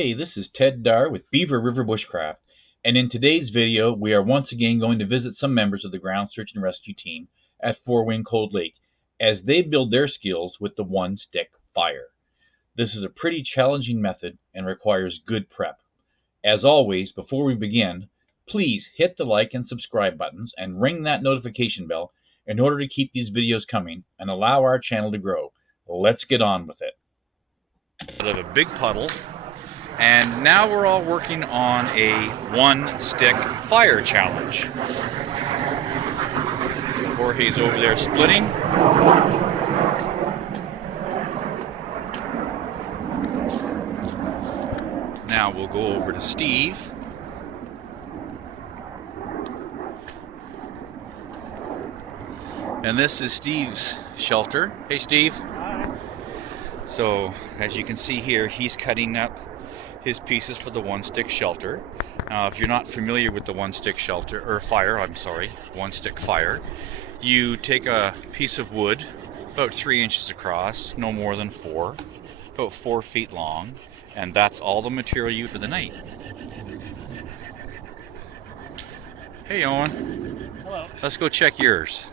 Hey, this is Ted Dar with Beaver River Bushcraft, and in today's video we are once again going to visit some members of the ground search and rescue team at Four Wing Cold Lake as they build their skills with the one-stick fire. This is a pretty challenging method and requires good prep. As always, before we begin, please hit the like and subscribe buttons and ring that notification bell in order to keep these videos coming and allow our channel to grow. Let's get on with it. Of a big puddle, and now we're all working on a one-stick fire challenge. So Jorge's over there splitting. Now we'll go over to Steve. And this is Steve's shelter. Hey Steve. Hi. So as you can see here, he's cutting up his pieces for the one-stick shelter. Now if you're not familiar with the one-stick shelter, or fire, one-stick fire, you take a piece of wood about 3 inches across, no more than 4, about 4 feet long, and that's all the material you use for the night. Hey Owen. Hello. Let's go check yours.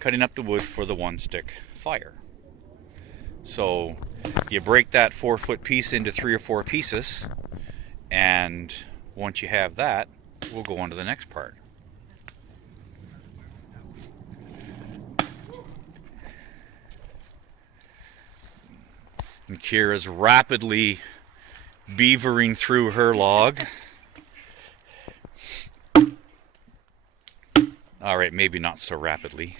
Cutting up the wood for the one-stick fire. So you break that 4-foot piece into 3 or 4 pieces, and once you have that, we'll go on to the next part. And Kira's rapidly beavering through her log. Alright, maybe not so rapidly.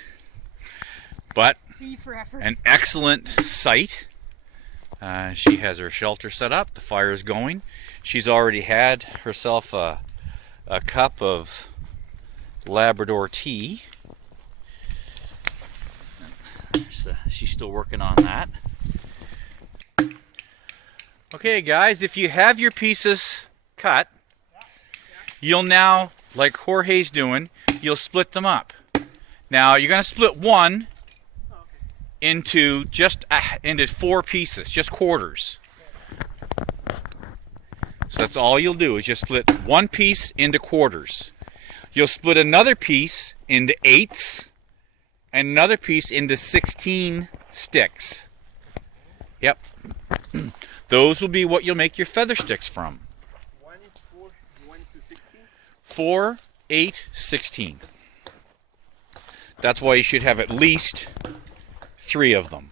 But an excellent site. She has her shelter set up. The fire is going. She's already had herself a cup of Labrador tea. So she's still working on that. Okay guys, if you have your pieces cut, you'll now, like Jorge's doing, you'll split them up. Now you're going to split one into 4 pieces, just quarters. So that's all you'll do, is just split one piece into quarters. You'll split another piece into 8ths and another piece into 16 sticks. Yep. Those will be what you'll make your feather sticks from. 1, 4, 1 to 16? 4, 8, 16. That's why you should have at least 3 of them.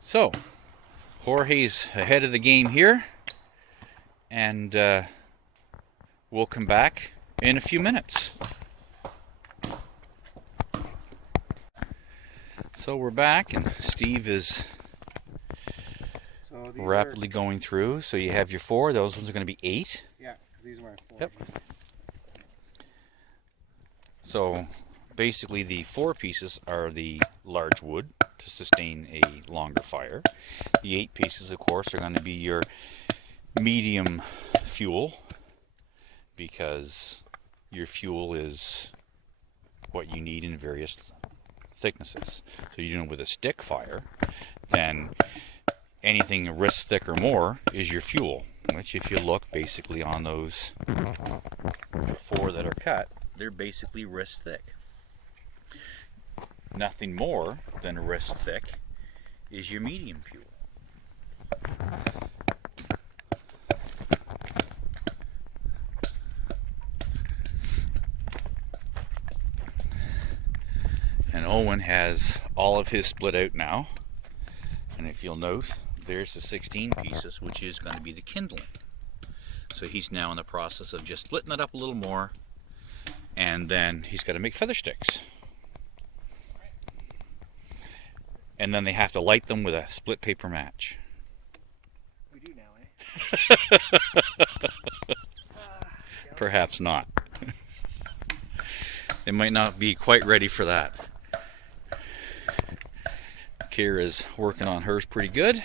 So, Jorge's ahead of the game here, and we'll come back in a few minutes. So we're back, and Steve is rapidly going through. So you have your 4, those ones are going to be 8. Yeah, these were 4. Yep. So basically the 4 pieces are the large wood to sustain a longer fire. The 8 pieces, of course, are going to be your medium fuel, because your fuel is what you need in various thicknesses. So you're doing it with a stick fire, then anything a wrist thick or more is your fuel, which if you look basically on those 4 that are cut, they're basically wrist thick. Nothing more than wrist thick is your medium fuel. And Owen has all of his split out now. And if you'll note, there's the 16 pieces, which is going to be the kindling. So he's now in the process of just splitting it up a little more, and then he's got to make feather sticks. And then they have to light them with a split paper match. We do now, eh? Perhaps not. They might not be quite ready for that. Kira's working on hers pretty good.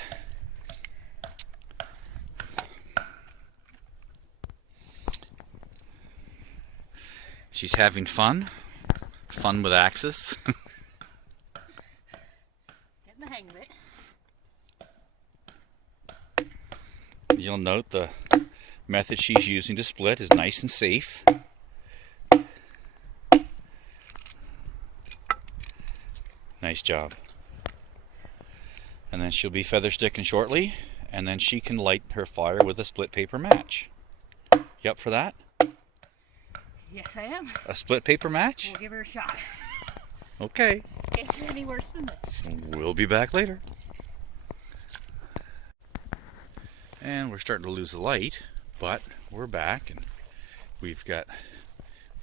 She's having fun fun with axes. Getting the hang of it. You'll note the method she's using to split is nice and safe. Nice job. And then she'll be feather sticking shortly, and then she can light her fire with a split paper match. You up for that? Yes, I am. A split paper match? We'll give her a shot. Okay. Can't do any worse than this. We'll be back later. And we're starting to lose the light, but we're back, and we've got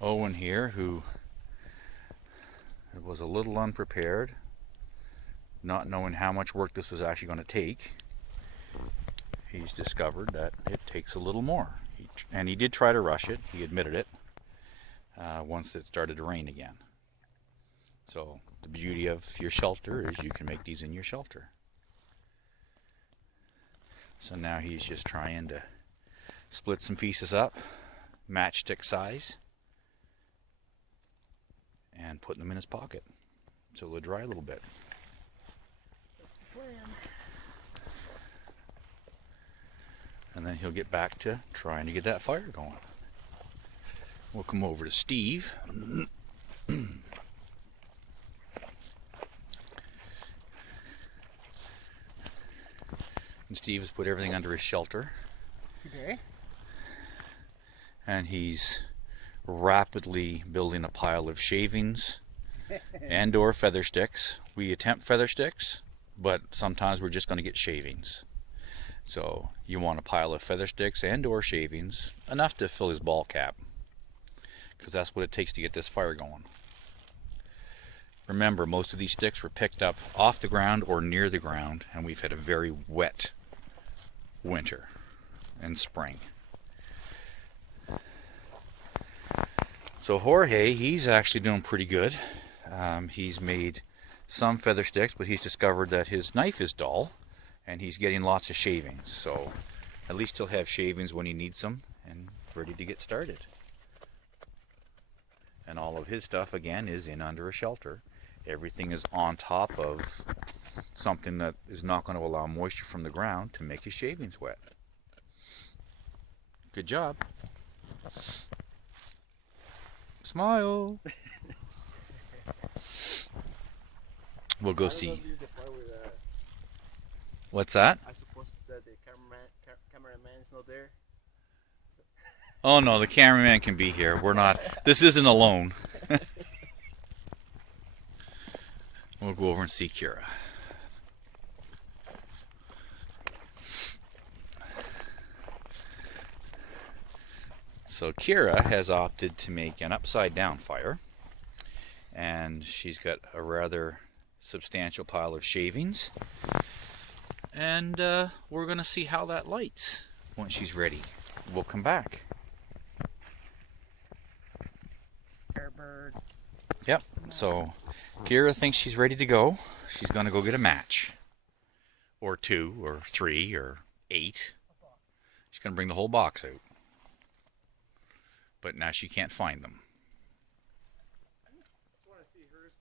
Owen here who was a little unprepared, not knowing how much work this was actually going to take. He's discovered that it takes a little more. And he did try to rush it, he admitted it, once it started to rain again. So the beauty of your shelter is you can make these in your shelter. So now he's just trying to split some pieces up, matchstick size, and putting them in his pocket so they'll dry a little bit. That's the plan. And then he'll get back to trying to get that fire going. We'll come over to Steve. And Steve has put everything under his shelter. Okay. And he's rapidly building a pile of shavings and or feather sticks. We attempt feather sticks, but sometimes we're just going to get shavings. So you want a pile of feather sticks and or shavings, enough to fill his ball cap, because that's what it takes to get this fire going. Remember, most of these sticks were picked up off the ground or near the ground, and we've had a very wet winter and spring. So Jorge, he's actually doing pretty good. He's made some feather sticks, but he's discovered that his knife is dull, and he's getting lots of shavings. So at least he'll have shavings when he needs them and ready to get started. And all of his stuff, again, is in under a shelter. Everything is on top of something that is not going to allow moisture from the ground to make his shavings wet. Good job. Smile. We'll go see. What's that? I suppose that the cameraman is not there. Oh no, the cameraman can be here. We're not. This isn't alone. We'll go over and see Kira. So Kira has opted to make an upside down fire, and she's got a rather substantial pile of shavings, and we're going to see how that lights when she's ready. We'll come back. Bird. Yep, so Kira thinks she's ready to go. She's going to go get a match, or 2, or 3, or 8. She's going to bring the whole box out. But now she can't find them. I just want to see hers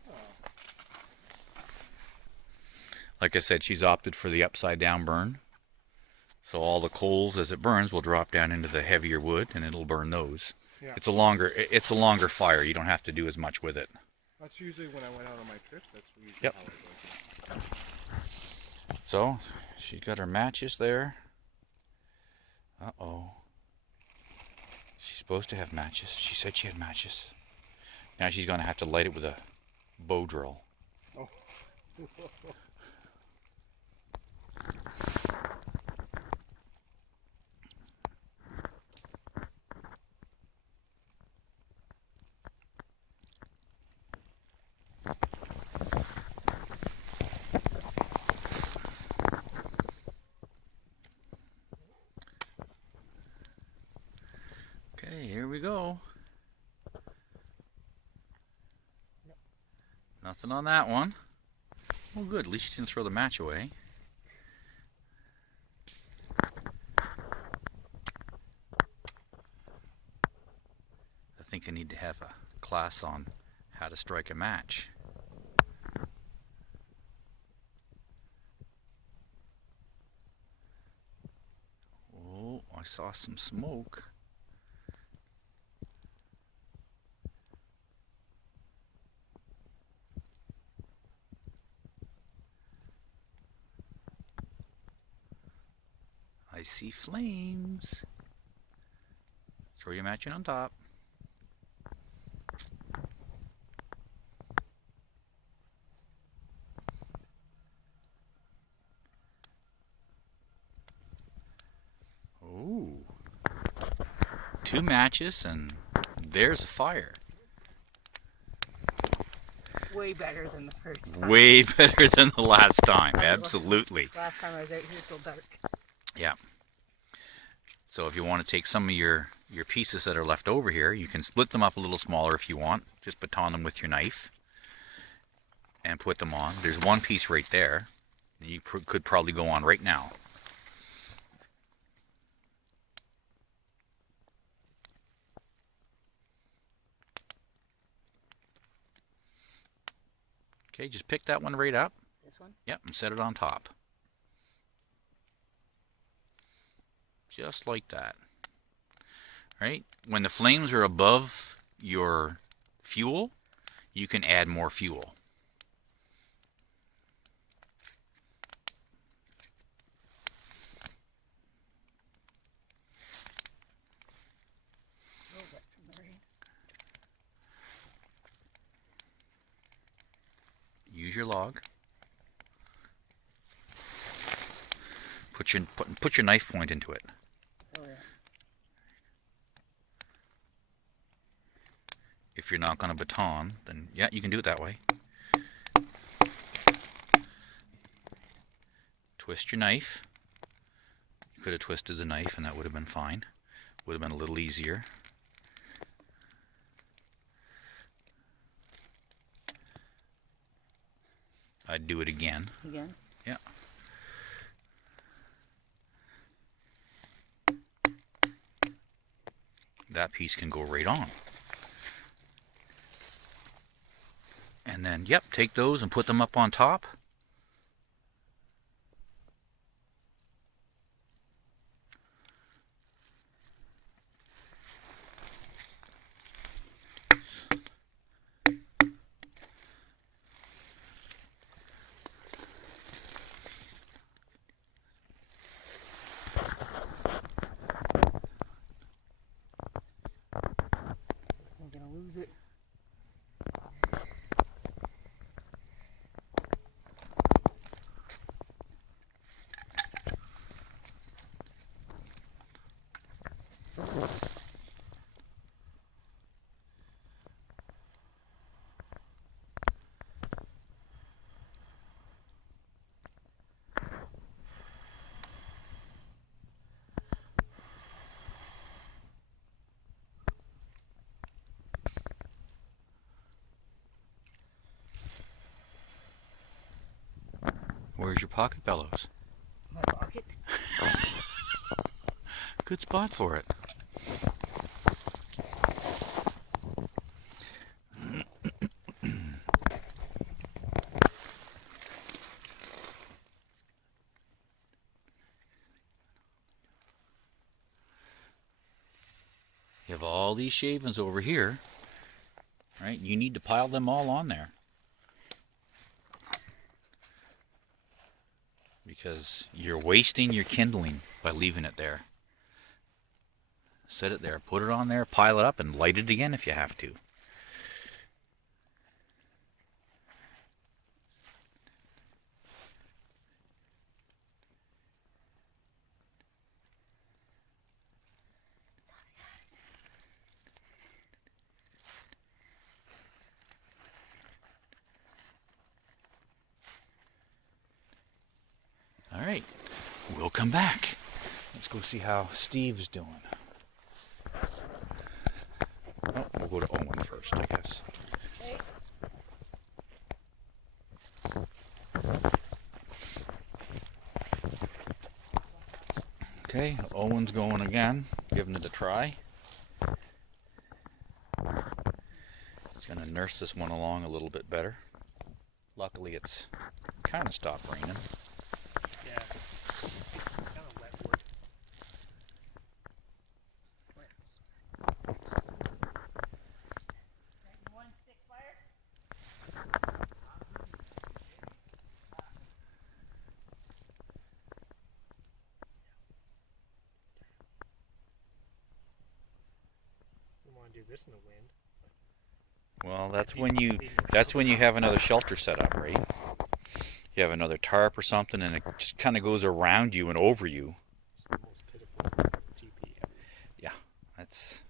first. Like I said, she's opted for the upside down burn. So all the coals as it burns will drop down into the heavier wood and it'll burn those. Yeah. It's a longer fire. You don't have to do as much with it. That's usually when I went out on my trips. That's usually Yep. how I go. So she's got her matches there. Uh-oh. She's supposed to have matches. She said she had matches. Now she's going to have to light it with a bow drill. Oh. Okay, here we go. Nothing on that one. Well, good. At least you didn't throw the match away. think I need to have a class on how to strike a match. Oh, I saw some smoke. I see flames. Throw your match in on top. Ooh. 2 matches and there's a fire. Way better than the first time. Way better than the last time. Absolutely. Last time I was out here till dark. Yeah. So if you want to take some of your pieces that are left over here, you can split them up a little smaller if you want. Just baton them with your knife and put them on. There's one piece right there. You could probably go on right now. Okay, just pick that one right up. This one? Yep, and set it on top. Just like that. Right? When the flames are above your fuel, you can add more fuel. A little bit from the rain. Use your log. Put your knife point into it. Oh yeah. If you're not going to baton, then yeah, you can do it that way. Twist your knife. You could have twisted the knife and that would have been fine. Would have been a little easier. I'd do it again. Again? Yeah. That piece can go right on. And then, yep, take those and put them up on top. I'm gonna lose it. Where's your pocket bellows? My pocket. Good spot for it. You have all these shavings over here, right? You need to pile them all on there. Because you're wasting your kindling by leaving it there. Set it there, put it on there, pile it up, and light it again if you have to. All right, we'll come back. Let's go see how Steve's doing. Oh, we'll go to Owen first, I guess. Okay, Owen's going again, giving it a try. nurse this one along a little bit better. Luckily it's kind of stopped raining. Yeah. Kind of wet wood. One stick fire. We want to do this in the wind. Well, that's when you have another shelter set up, right? You have another tarp or something, and it just kind of goes around you and over you. It's the most pitiful TP ever. Yeah, it's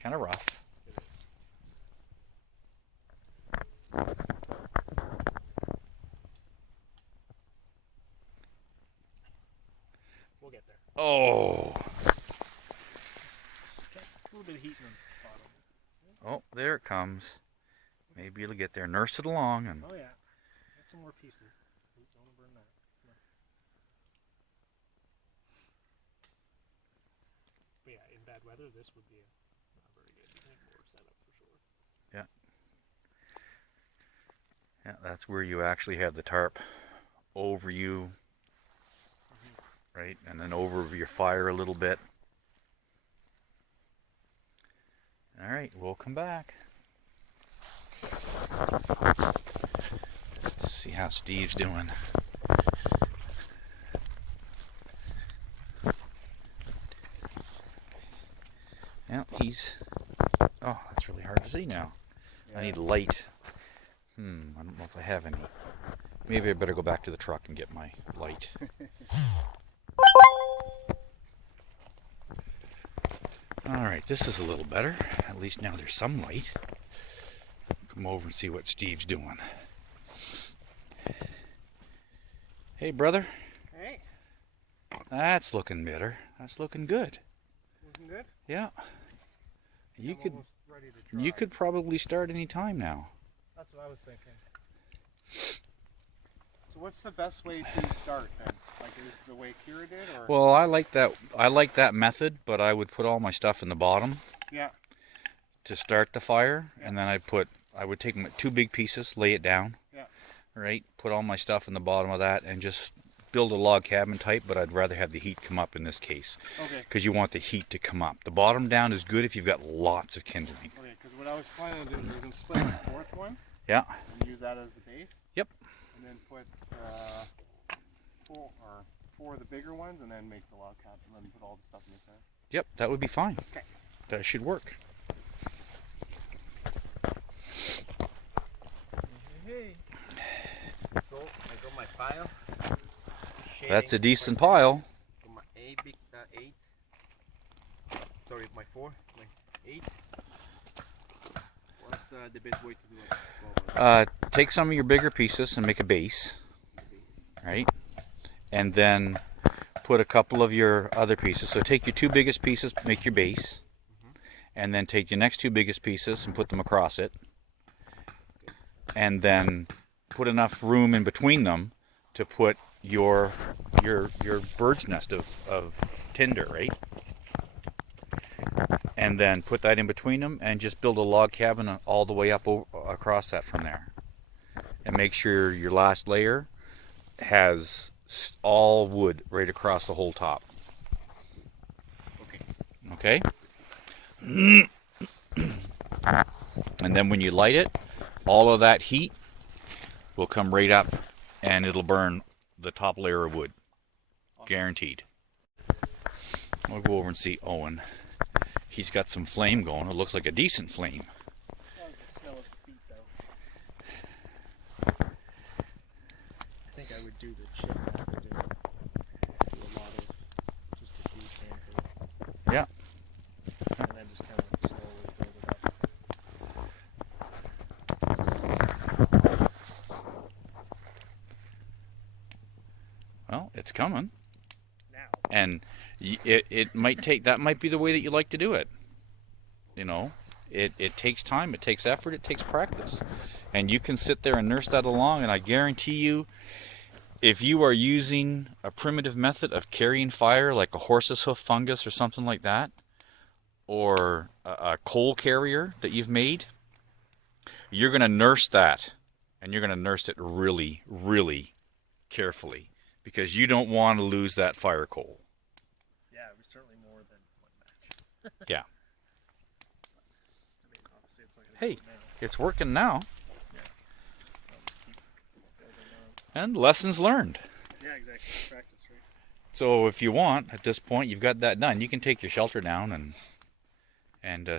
kind of rough. We'll get there. Oh, Okay. A little bit of heat in the bottom. oh, there it comes. Maybe it'll get there. Nurse it along, and Oh yeah. Get some more pieces. Ooh, don't burn that. But yeah, in bad weather, this would be not very good. You need more setup for sure. yeah, that's where you actually have the tarp over you, right, and then over your fire a little bit. All right, we'll come back. Let's see how Steve's doing. Yeah, he's... Oh, that's really hard to see now. I need light. I don't know if I have any. Maybe I better go back to the truck and get my light. Alright, this is a little better. At least now there's some light. Come over and see what Steve's doing. Hey, brother. Hey, That's looking better. That's looking good. looking good. Yeah. You I'm could almost ready to try. you could probably start any time now. That's what I was thinking. So what's the best way to start then? Like, is the way Kira did, or? Well, I like that method, but I would put all my stuff in the bottom Yeah. to start the fire, and then I would take my 2 big pieces, lay it down. Yeah. Right? Put all my stuff in the bottom of that and just build a log cabin type, but I'd rather have the heat come up in this case. Okay. Because you want the heat to come up. The bottom down is good if you've got lots of kindling. Okay, because what I was planning to do is we can split the fourth one Yeah. and use that as the base. Yep. And then put four of the bigger ones, and then make the log cabin, and then put all the stuff in the center. Yep, that would be fine. Okay. That should work. Hey. So I got my pile. That's a decent pile. Got my eight. Sorry, my 4, my 8. What's the best way to do it? Take some of your bigger pieces and make a base. Right? And then put a couple of your other pieces. So take your 2 biggest pieces, make your base. And then take your next 2 biggest pieces and put them across it. And then put enough room in between them to put your bird's nest of tinder, right? And then put that in between them and just build a log cabin all the way up across that from there. And make sure your last layer has all wood right across the whole top. Okay? And then when you light it, all of that heat will come right up and it'll burn the top layer of wood. Guaranteed. We'll go over and see Owen. He's got some flame going. It looks like a decent flame. I think I would do the chip method and do a lot of just a huge handful. Yeah. And then just kind of slowly build it up. Well, it's coming. Now. And it might take, that might be the way that you like to do it. You know, it takes time, it takes effort, it takes practice. And you can sit there and nurse that along, and I guarantee you, if you are using a primitive method of carrying fire, like a horse's hoof fungus or something like that, or a coal carrier that you've made, you're going to nurse that, and you're going to nurse it really, really carefully, because you don't want to lose that fire coal. Yeah, it was certainly more than one match. Yeah. I mean, obviously it's not gonna Hey, go now. it's working now, Yeah. I'll just keep building on. and lessons learned. Yeah, exactly. Practice, right? So if you want, at this point, you've got that done. You can take your shelter down and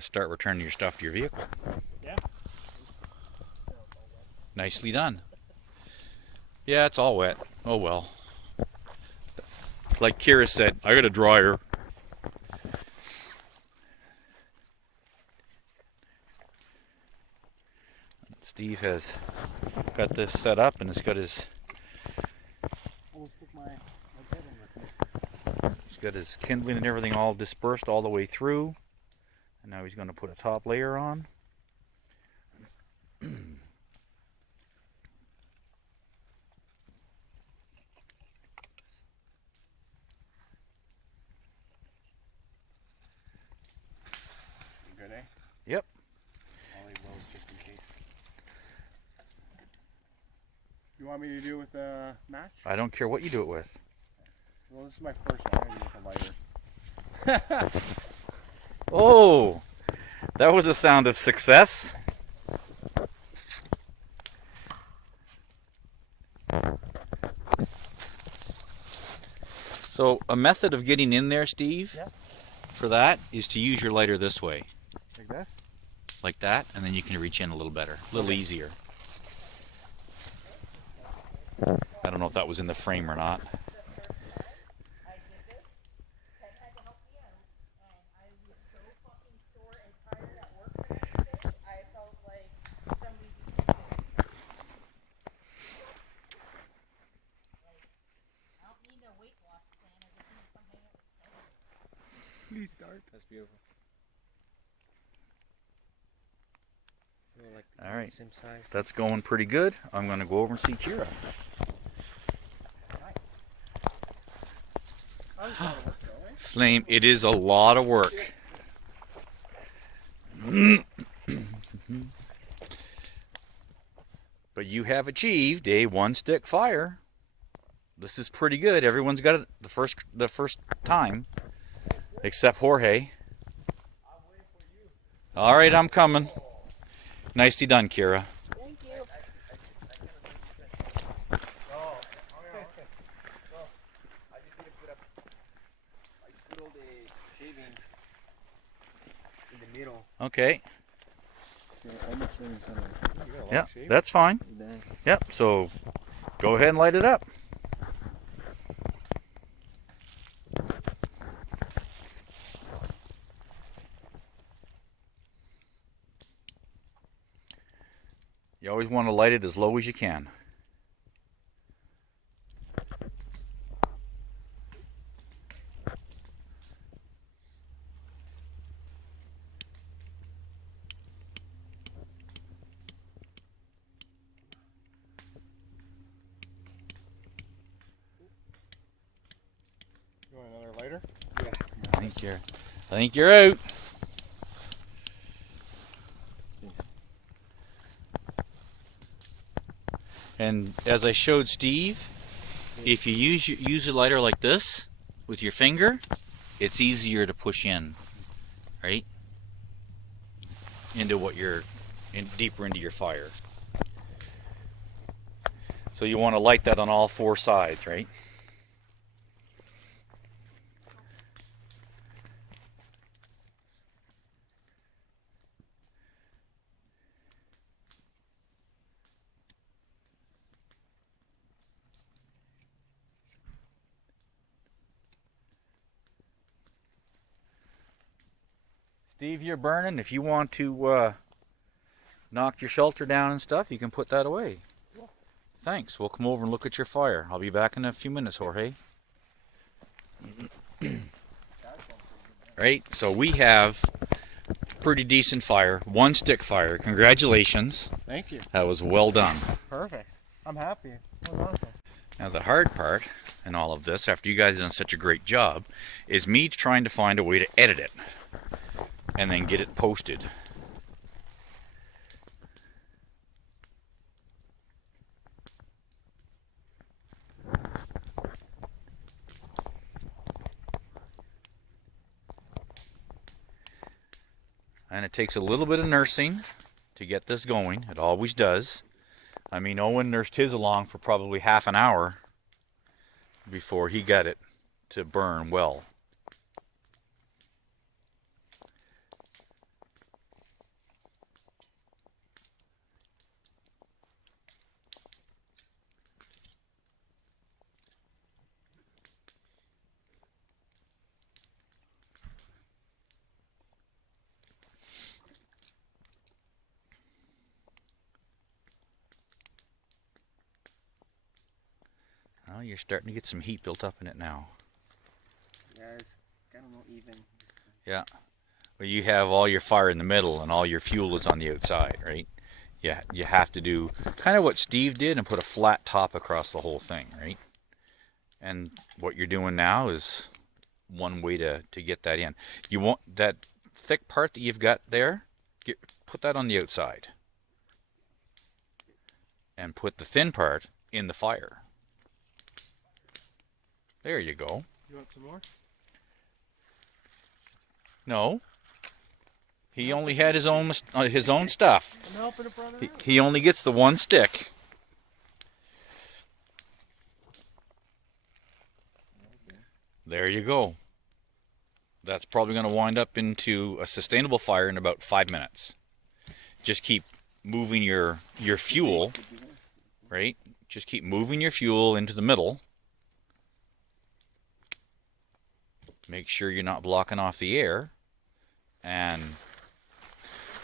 start returning your stuff to your vehicle. Yeah. Nicely done. Yeah, it's all wet. Oh well. Like Kira said, I got a dryer. Steve has got this set up, and it's got his he's got his kindling and everything all dispersed all the way through. And now he's going to put a top layer on. You good, eh? Yep. I'll leave those just in case. You want me to do it with a match? I don't care what you do it with. Well, this is my first one. I'm gonna do it with a lighter. Oh, that was a sound of success. So a method of getting in there, Steve, Yeah. for that is to use your lighter this way, Like this? like that, and then you can reach in a little better, a little easier. I don't know if that was in the frame or not. Please start. That's beautiful. Like All right. Same size. That's going pretty good. I'm going to go over and see Kira. Flame, it is a lot of work. But you have achieved a one-stick fire. This is pretty good. Everyone's got it the first time, except Jorge. All right, I'm coming. Nicely done, Kira. Thank you. In the middle. Okay. Yeah, that's fine. Yep, so go ahead and light it up. You always want to light it as low as you can. You want another lighter? I think you're out. And as I showed Steve, if you use a lighter like this with your finger, it's easier to push in, right? Into what you're deeper into your fire. So you want to light that on all four sides, right? Steve, you're burning. If you want to knock your shelter down and stuff, you can put that away. Thanks. We'll come over and look at your fire. I'll be back in a few minutes, Jorge. Right, so we have pretty decent fire. One stick fire. Congratulations. Thank you. That was well done. Perfect. I'm happy. That was awesome. Now the hard part in all of this, after you guys have done such a great job, is me trying to find a way to edit it and then get it posted. And it takes a little bit of nursing to get this going. It always does. I mean, Owen nursed his along for probably half an hour before he got it to burn well. Well, you're starting to get some heat built up in it now. Yeah, it's kind of not even. Yeah. Well, you have all your fire in the middle and all your fuel is on the outside, right? Yeah, you have to do kind of what Steve did and put a flat top across the whole thing, right? And what you're doing now is one way to get that in. You want that thick part that you've got there, put that on the outside. And put the thin part in the fire. There you go. You want some more? No. He only had his own stuff. I'm helping a brother out. He only gets the one stick. There you go. That's probably going to wind up into a sustainable fire in about 5 minutes. Just keep moving your fuel, right? Just keep moving your fuel into the middle. Make sure you're not blocking off the air. And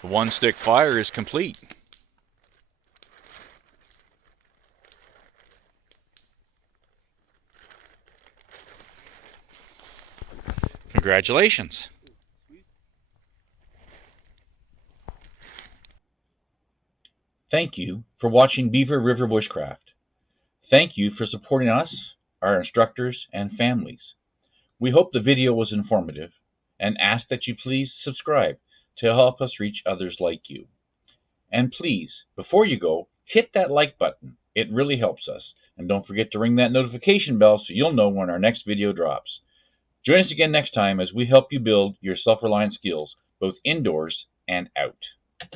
the one stick fire is complete. Congratulations. Thank you for watching Beaver River Bushcraft. Thank you for supporting us, our instructors, and families. We hope the video was informative and ask that you please subscribe to help us reach others like you. And please, before you go, hit that like button. It really helps us. And don't forget to ring that notification bell so you'll know when our next video drops. Join us again next time as we help you build your self-reliant skills, both indoors and out.